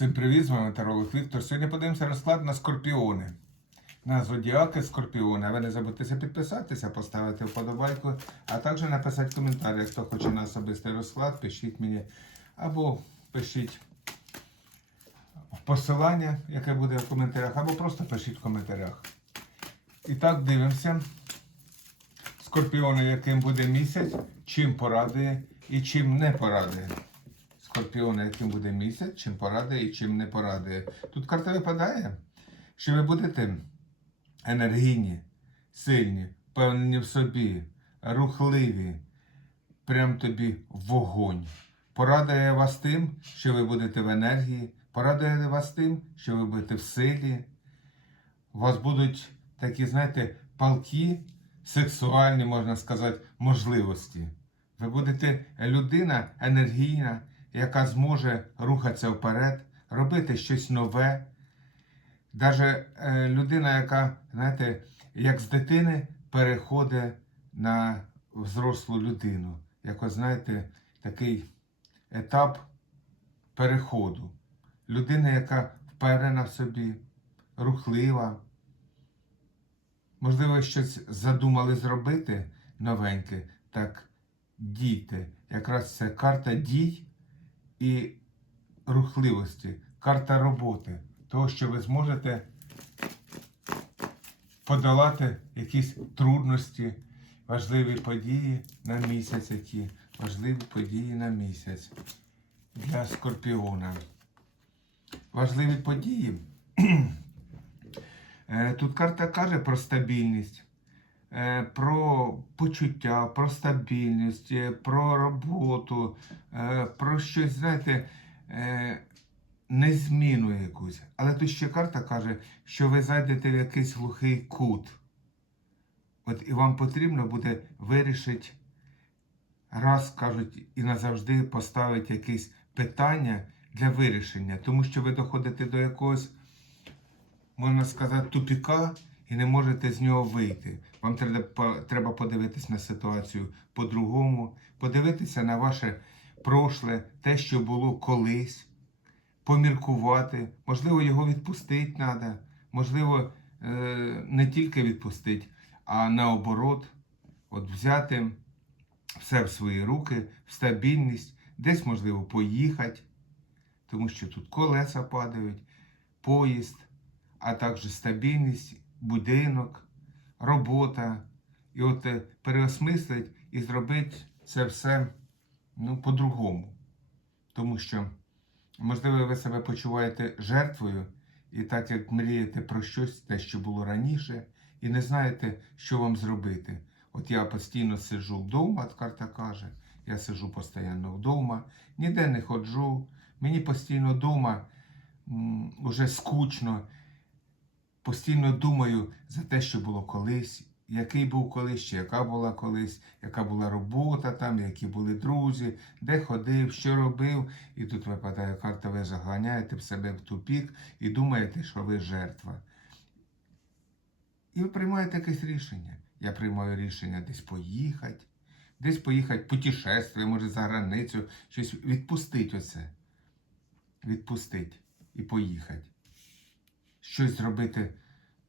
Всім привіт, з вами Таролог Віктор. Сьогодні подивимося розклад на скорпіони. На зодіаки скорпіони. А ви не забудьте підписатися, поставити вподобайку, а також написати коментар. Хто хоче на особистий розклад, пишіть мені або пишіть посилання, яке буде в коментарях, або просто пишіть в коментарях. І так дивимося. Скорпіони, яким буде місяць, чим порадує і чим не порадує. Скорпіони, яким буде місяць, чим порадує і чим не порадує. Тут карта випадає, що ви будете енергійні, сильні, впевнені в собі, рухливі, прям тобі вогонь. Порадує вас тим, що ви будете в енергії, порадує вас тим, що ви будете в силі. У вас будуть такі, знаєте, палки, сексуальні, можна сказати, можливості. Ви будете людина енергійна, яка зможе рухатися вперед, робити щось нове. Даже е, людина, яка, знаєте, як з дитини переходить на взрослу людину. Якось, знаєте, такий етап переходу. Людина, яка впевнена в собі, рухлива. Можливо, щось задумали зробити новеньке, так дійте. Якраз це карта дій і рухливості, карта роботи, того, що ви зможете подолати якісь трудності, важливі події на місяць, які важливі події на місяць для скорпіона. Важливі події. Е, Тут карта каже про стабільність, про почуття, про стабільність, е, про роботу, е, про щось, знаєте, е, незміну якусь. Але тут ще карта каже, що ви зайдете в якийсь глухий кут. От і вам потрібно буде вирішити, раз кажуть, і назавжди поставити якесь питання для вирішення, тому що ви доходите до якогось можна сказати, тупіка і не можете з нього вийти. Вам треба, подивитись на ситуацію по-другому, подивитися на ваше прошле, те, що було колись, поміркувати. Можливо, його відпустити треба, можливо, е, не тільки відпустити, а наоборот, от взяти все в свої руки, в стабільність, десь, можливо, поїхати, тому що тут колеса падають, поїзд а також стабільність, будинок, робота. І от е, переосмислить і зробити це все ну, по-другому. Тому що, можливо, ви себе почуваєте жертвою, і так як мрієте про щось, те, що було раніше, і не знаєте, що вам зробити. От я постійно сиджу вдома, карта каже, я сиджу постійно вдома, ніде не ходжу, мені постійно вдома м, уже скучно постійно думаю за те, що було колись, який був колись, чи яка була колись, яка була робота там, які були друзі, де ходив, що робив. І тут випадає карта, ви заганяєте в себе в тупік і думаєте, що ви жертва. І ви приймаєте якесь рішення. Я приймаю рішення десь поїхати, десь поїхати путешествие, може за границю, щось відпустити оце. Відпустити і поїхати щось зробити, е,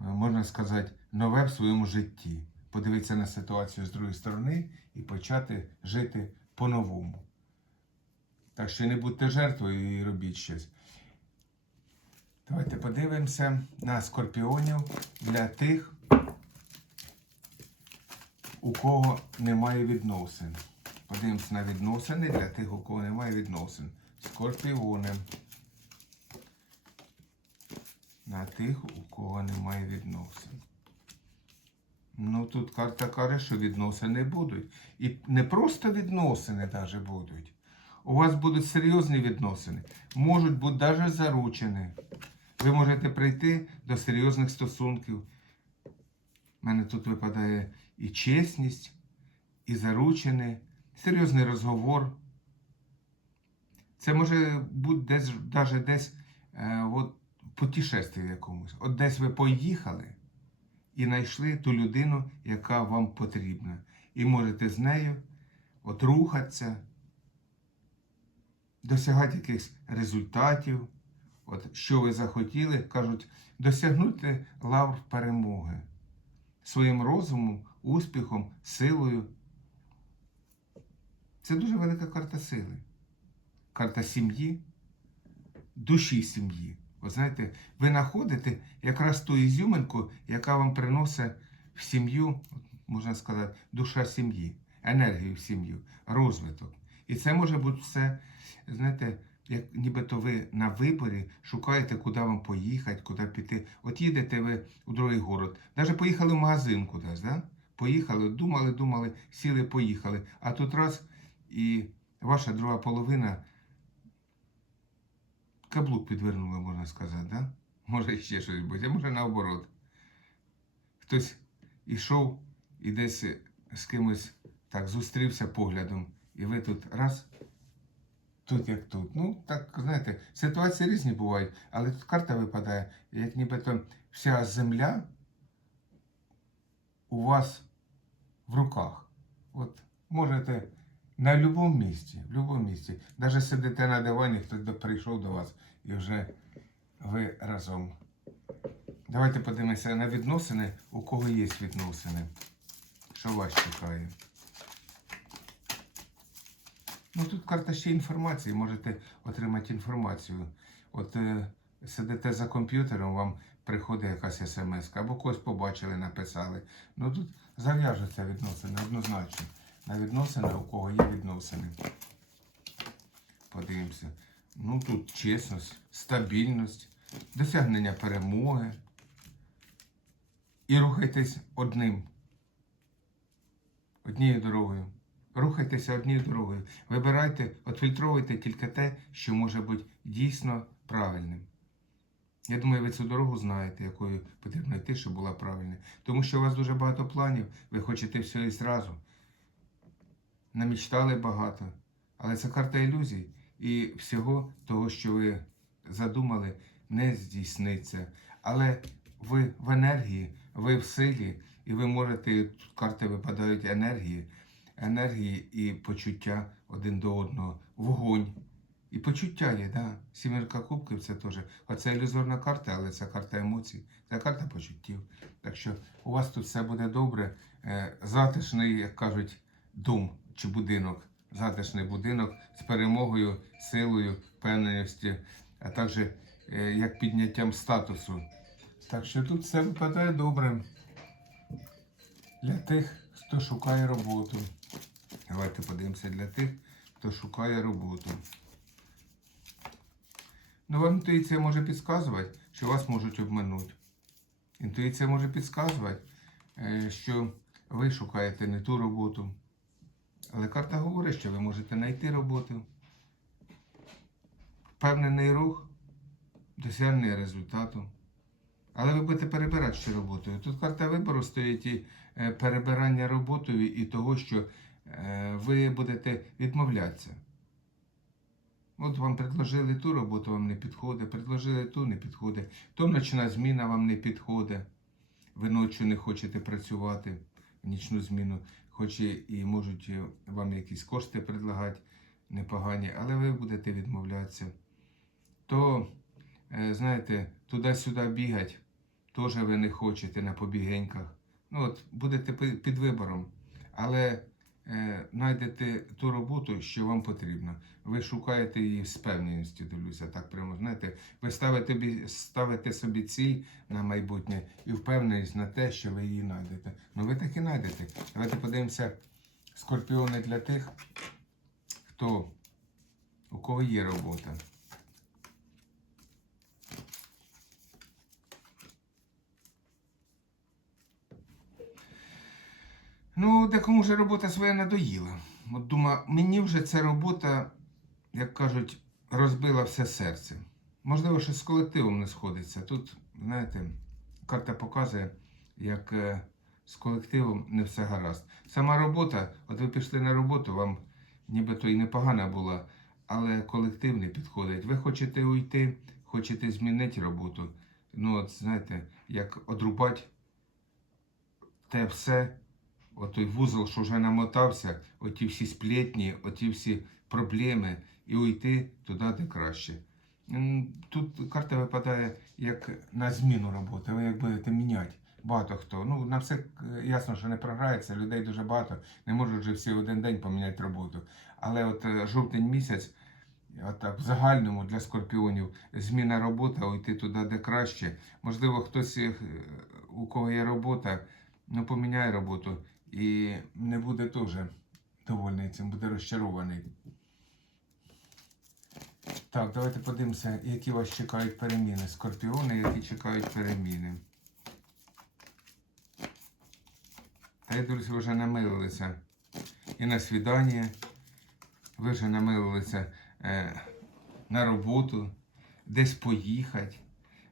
можна сказати, нове в своєму житті. Подивитися на ситуацію з другої сторони і почати жити по-новому. Так що не будьте жертвою і робіть щось. Давайте подивимося на скорпіонів для тих, у кого немає відносин. Подивимося на відносини для тих, у кого немає відносин. Скорпіони на тих, у кого немає відносин. Ну, тут карта каже, що відносини будуть. І не просто відносини навіть будуть. У вас будуть серйозні відносини. Можуть бути навіть заручені. Ви можете прийти до серйозних стосунків. У мене тут випадає і чесність, і заручений, серйозний розговор. Це може бути десь, навіть десь е, от, путешестві якомусь. От десь ви поїхали і знайшли ту людину, яка вам потрібна. І можете з нею от рухатися, досягати якихось результатів, от що ви захотіли, кажуть, досягнути лавр перемоги своїм розумом, успіхом, силою. Це дуже велика карта сили. Карта сім'ї, душі сім'ї. Ви знаєте, ви знаходите якраз ту ізюминку, яка вам приносить в сім'ю, можна сказати, душа сім'ї, енергію в сім'ю, розвиток. І це може бути все, знаєте, як нібито ви на виборі шукаєте, куди вам поїхати, куди піти. От їдете ви у другий город, навіть поїхали в магазин кудись, да? поїхали, думали, думали, сіли, поїхали. А тут раз і ваша друга половина каблук підвернула, можна сказати, да? Може ще щось бути, а може наоборот. Хтось ішов і десь з кимось так зустрівся поглядом, і ви тут раз, тут як тут. Ну, так, знаєте, ситуації різні бувають, але тут карта випадає, як нібито вся земля у вас в руках. От можете на будь-якому місці, в будь-якому місці. Навіть сидите на дивані, хтось прийшов до вас і вже ви разом. Давайте подивимося на відносини, у кого є відносини. Що вас чекає? Ну тут карта ще інформації, можете отримати інформацію. От е, сидите за комп'ютером, вам приходить якась смс, або когось побачили, написали. Ну тут зав'яжуться відносини однозначно. На відносини, у кого є відносини. Подивимося. Ну тут чесність, стабільність, досягнення перемоги. І рухайтесь одним. Однією дорогою. Рухайтеся однією дорогою. Вибирайте, отфільтровуйте тільки те, що може бути дійсно правильним. Я думаю, ви цю дорогу знаєте, якою потрібно йти, щоб була правильна. Тому що у вас дуже багато планів, ви хочете все і зразу. Намічтали багато. Але це карта ілюзій. І всього того, що ви задумали, не здійсниться. Але ви в енергії, ви в силі, і ви можете, тут карти випадають енергії, енергії і почуття один до одного, вогонь. І почуття є, да. Сімерка кубків це теж. Оце ілюзорна карта, але це карта емоцій, це карта почуттів. Так що у вас тут все буде добре. Е, Затишний, як кажуть, дом чи будинок. Затишний будинок з перемогою, силою, впевненістю, а також е, як підняттям статусу. Так що тут все випадає добре для тих, хто шукає роботу. Давайте подивимося для тих, хто шукає роботу. Ну, інтуїція може підказувати, що вас можуть обманути. Інтуїція може підказувати, е, що ви шукаєте не ту роботу. Але карта говорить, що ви можете знайти роботу. Впевнений рух, досягнення результату. Але ви будете перебирати ще роботою. Тут карта вибору стоїть і е, перебирання роботою і того, що е, ви будете відмовлятися. От вам предложили ту роботу, вам не підходить, предложили ту не підходить, то ночна зміна вам не підходить. Ви ночі не хочете працювати в нічну зміну, хоч і можуть е, вам якісь кошти предлагати непогані, але ви будете відмовлятися. То, е, знаєте, туди-сюди бігати теж ви не хочете на побігеньках. Ну от, будете під вибором, але знайдете ту роботу, що вам потрібно. Ви шукаєте її з певністю, дивлюся, так прямо знаєте. Ви ставите, бі- ставите собі ціль на майбутнє і впевненість на те, що ви її знайдете. Ну ви так і знайдете. Давайте подивимося скорпіони для тих, хто у кого є робота. Ну, декому вже робота своя надоїла. От думаю, мені вже ця робота, як кажуть, розбила все серце. Можливо, що з колективом не сходиться. Тут, знаєте, карта показує, як е, з колективом не все гаразд. Сама робота, от ви пішли на роботу, вам нібито і непогана була, але колектив не підходить. Ви хочете уйти, хочете змінити роботу. Ну, от знаєте, як одрубати те все, отой вузол, що вже намотався, оті всі сплетні, оті всі проблеми, і уйти туди, де краще. Тут карта випадає як на зміну роботи. Ви як будете міняти. Багато хто. Ну, на все е, ясно, що не програється, людей дуже багато, не можуть вже всі один день поміняти роботу. Але от е, жовтень місяць, отак, в загальному для скорпіонів, зміна роботи, уйти туди, де краще. Можливо, хтось, е, у кого є робота, ну, поміняє роботу і не буде теж довольний цим, буде розчарований. Так, давайте подивимося, які вас чекають переміни. Скорпіони, які чекають переміни. Та я дивлюся, ви вже намилилися і на свідання, ви вже намилилися е, на роботу, десь поїхати,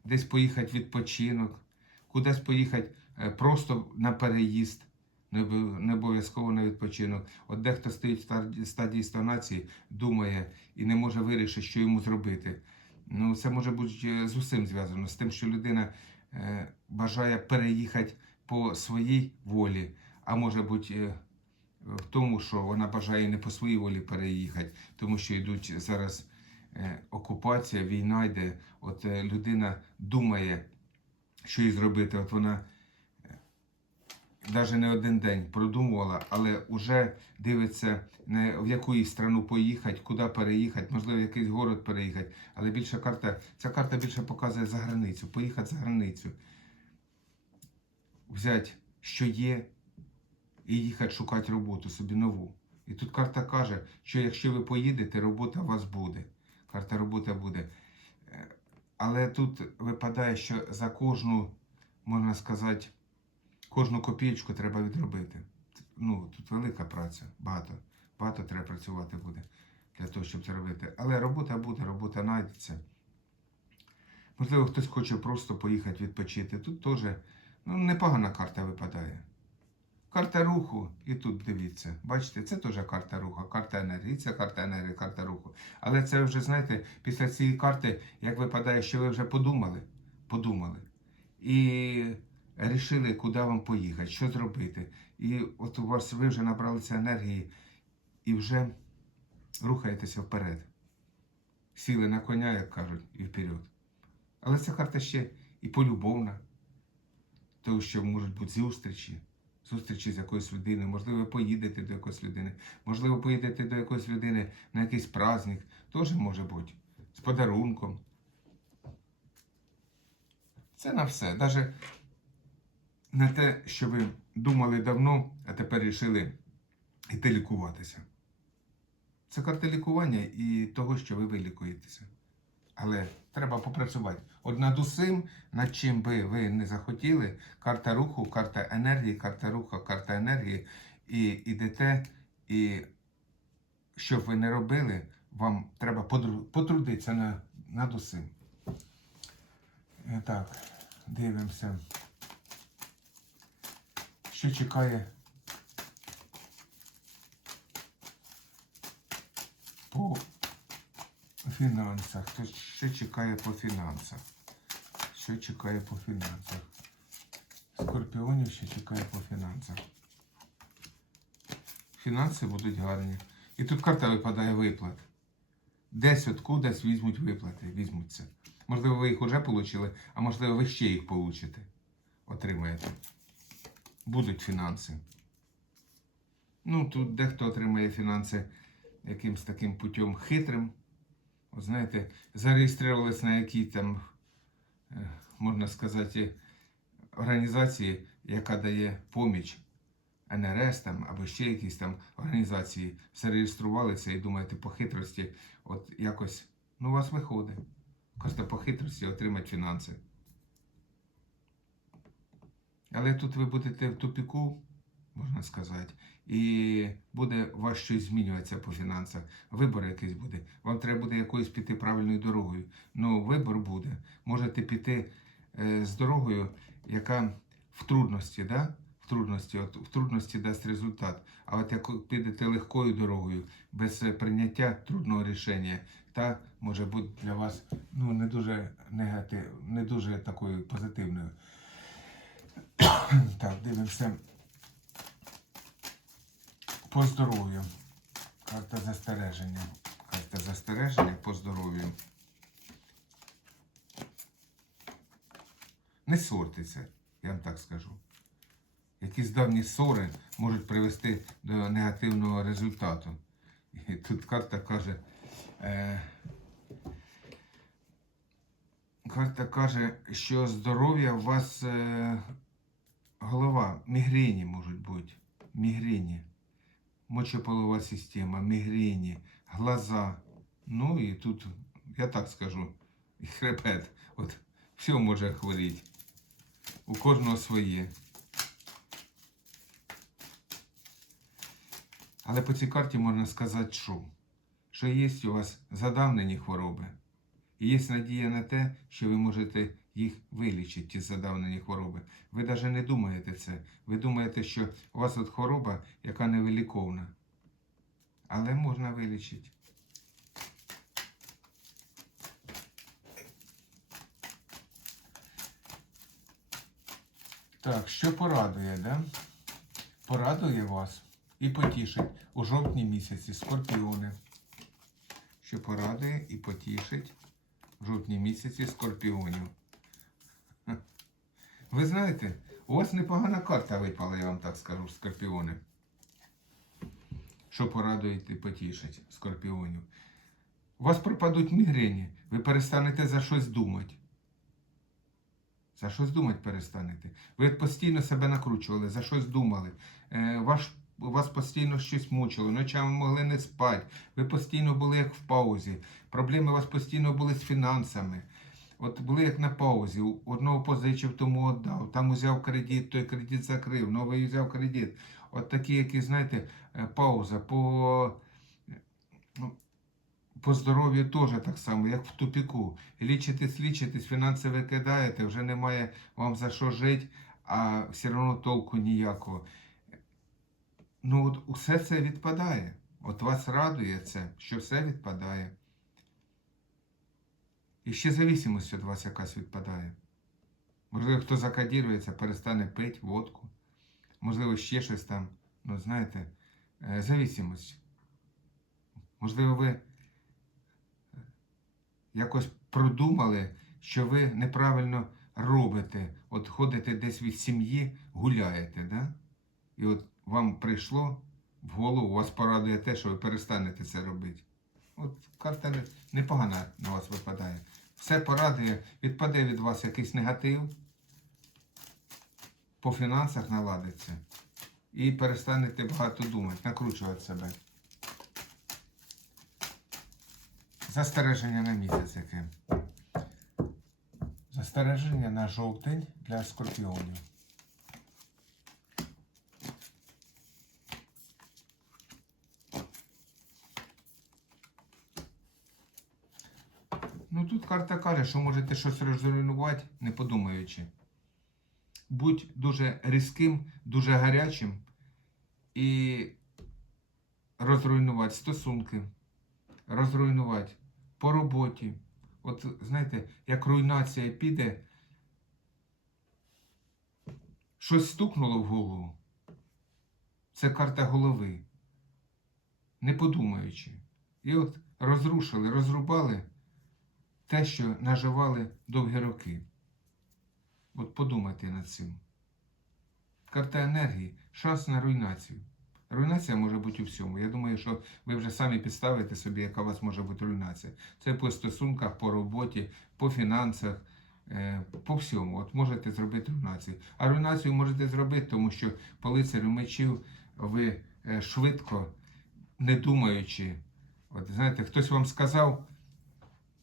десь поїхати відпочинок, кудись поїхати е, просто на переїзд, не обов- не обов'язково на відпочинок. От дехто стоїть в стадії- стагнації, думає і не може вирішити, що йому зробити. Ну, це може бути е, з усім зв'язано, з тим, що людина е, бажає переїхати по своїй волі, а може бути е, в тому, що вона бажає не по своїй волі переїхати, тому що йдуть зараз окупація, війна йде. От людина думає, що їй зробити. От вона навіть не один день продумувала, але вже дивиться, в яку страну поїхати, куди переїхати, можливо, в якийсь город переїхати. Але більша карта, ця карта більше показує за границю, поїхати за границю. Взяти, що є, і їхати шукати роботу собі нову. І тут карта каже, що якщо ви поїдете, робота у вас буде. Карта робота буде. Е, Але тут випадає, що за кожну, можна сказати, кожну копієчку треба відробити. Ну, тут велика праця, багато. Багато треба працювати буде для того, щоб це робити. Але робота буде, робота знайдеться. Можливо, хтось хоче просто поїхати відпочити. Тут теж ну, непогана карта випадає. Карта руху, і тут дивіться, бачите, це теж карта руху, карта енергії, це карта енергії, карта руху. Але це вже, знаєте, після цієї карти, як випадає, що ви вже подумали, подумали. І рішили, куди вам поїхати, що зробити. І от у вас ви вже набралися енергії і вже рухаєтеся вперед. Сіли на коня, як кажуть, і вперед. Але ця карта ще і полюбовна, тому що можуть бути зустрічі, зустрічі з якоюсь людиною, можливо, ви поїдете до якоїсь людини, можливо, поїдете до якоїсь людини на якийсь праздник, теж може бути, з подарунком. Це на все. Навіть не те, що ви думали давно, а тепер рішили йти лікуватися. Це карта лікування і того, що ви вилікуєтеся. Але треба попрацювати. От над усім, над чим би ви не захотіли, карта руху, карта енергії, карта руху, карта енергії, і йдете, і що б ви не робили, вам треба потрудитися над усім. Е, Так, дивимося. Що чекає по фінансах? Хто що чекає по фінансах? Що чекає по фінансах? Скорпіонів що чекає по фінансах? Фінанси будуть гарні. І тут карта випадає виплат. Десь откудись візьмуть виплати, візьмуться. Можливо, ви їх вже отримали, а можливо, ви ще їх получите. Отримаєте. Будуть фінанси. Ну, тут дехто отримає фінанси якимсь таким путем хитрим. От знаєте, зареєструвалися на якій там, е, можна сказати, організації, яка дає поміч НРС там, або ще якісь там організації, зареєструвалися і думаєте по хитрості, от якось, ну, у вас виходить. Просто по хитрості отримати фінанси. Але тут ви будете в тупіку, можна сказати, і буде у вас щось змінюватися по фінансах. Вибор якийсь буде. Вам треба буде якоюсь піти правильною дорогою. Ну, вибор буде. Можете піти е, з дорогою, яка в трудності, да? В трудності, от в трудності дасть результат. А от як підете легкою дорогою, без прийняття трудного рішення, та може бути для вас ну, не дуже негатив, не дуже такою позитивною. Так, дивимося. По здоров'ю. Карта застереження. Карта застереження по здоров'ю. Не сортиться, я вам так скажу. Якісь давні ссори можуть привести до негативного результату. І тут карта каже. Е, Карта каже, що здоров'я у вас е, голова, мігрені можуть бути. Мігрені. Мочополова система, мігрені, глаза. Ну і тут, я так скажу, і хребет. От все може хворіти. У кожного своє. Але по цій карті можна сказати, що? Що є у вас задавнені хвороби. І є надія на те, що ви можете їх вилічити, ті задавнені хвороби. Ви навіть не думаєте це. Ви думаєте, що у вас от хвороба, яка невиліковна. Але можна вилічити. Так, що порадує, да? Порадує вас і потішить у жовтні місяці скорпіони. Що порадує і потішить в жовтні місяці скорпіонів. Ви знаєте, у вас непогана карта випала, я вам так скажу, скорпіони. Що порадує і потішить скорпіонів. У вас пропадуть мігрені, ви перестанете за щось думати. За щось думати перестанете. Ви постійно себе накручували, за щось думали. Е, ваш, вас постійно щось мучило, ночами могли не спати. Ви постійно були як в паузі. Проблеми у вас постійно були з фінансами. От були як на паузі. Одного позичив, тому віддав. Там узяв кредит, той кредит закрив, новий взяв кредит. От такі, які, знаєте, е, пауза. По, ну, по здоров'ю теж так само, як в тупіку. Лічитесь, лічитесь, фінанси ви кидаєте, вже немає вам за що жити, а все одно толку ніякого. Ну, от усе це відпадає. От вас радує це, що все відпадає. І ще зависимость від вас якась відпадає. Можливо, хто закодірується, перестане пити водку. Можливо, ще щось там. Ну, знаєте, е, зависимость. Можливо, ви якось продумали, що ви неправильно робите. От ходите десь від сім'ї, гуляєте, да? І от вам прийшло в голову, вас порадує те, що ви перестанете це робити. От карта непогана на вас випадає. Все порадує, відпаде від вас якийсь негатив, по фінансах наладиться. І перестанете багато думати, накручувати себе. Застереження на місяць яке. Застереження на жовтень для скорпіонів. Ну тут карта каже, що можете щось розруйнувати, не подумаючи. Будь дуже різким, дуже гарячим і розруйнувати стосунки, розруйнувати по роботі. От знаєте, як руйнація піде, щось стукнуло в голову. Це карта голови. Не подумаючи. І от розрушили, розрубали те, що наживали довгі роки. От подумайте над цим. Карта енергії шанс на руйнацію. Руйнація може бути у всьому. Я думаю, що ви вже самі підставите собі, яка у вас може бути руйнація. Це по стосунках, по роботі, по фінансах, е, по всьому. От можете зробити руйнацію. А руйнацію можете зробити, тому що по лицарю мечів ви е, швидко, не думаючи, от знаєте, хтось вам сказав,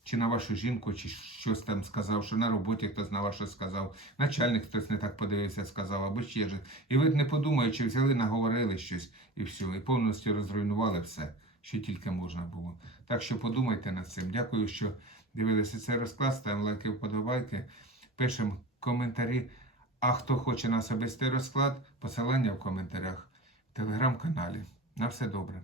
чи на вашу жінку, чи щось там сказав, що на роботі хтось на щось сказав, начальник хтось не так подивився, сказав, або ще ж. І ви не подумаючи, взяли, наговорили щось і все, і повністю розруйнували все, що тільки можна було. Так що подумайте над цим. Дякую, що дивилися цей розклад. Ставимо лайки, вподобайки, пишемо коментарі. А хто хоче на особистий розклад, посилання в коментарях в телеграм-каналі. На все добре.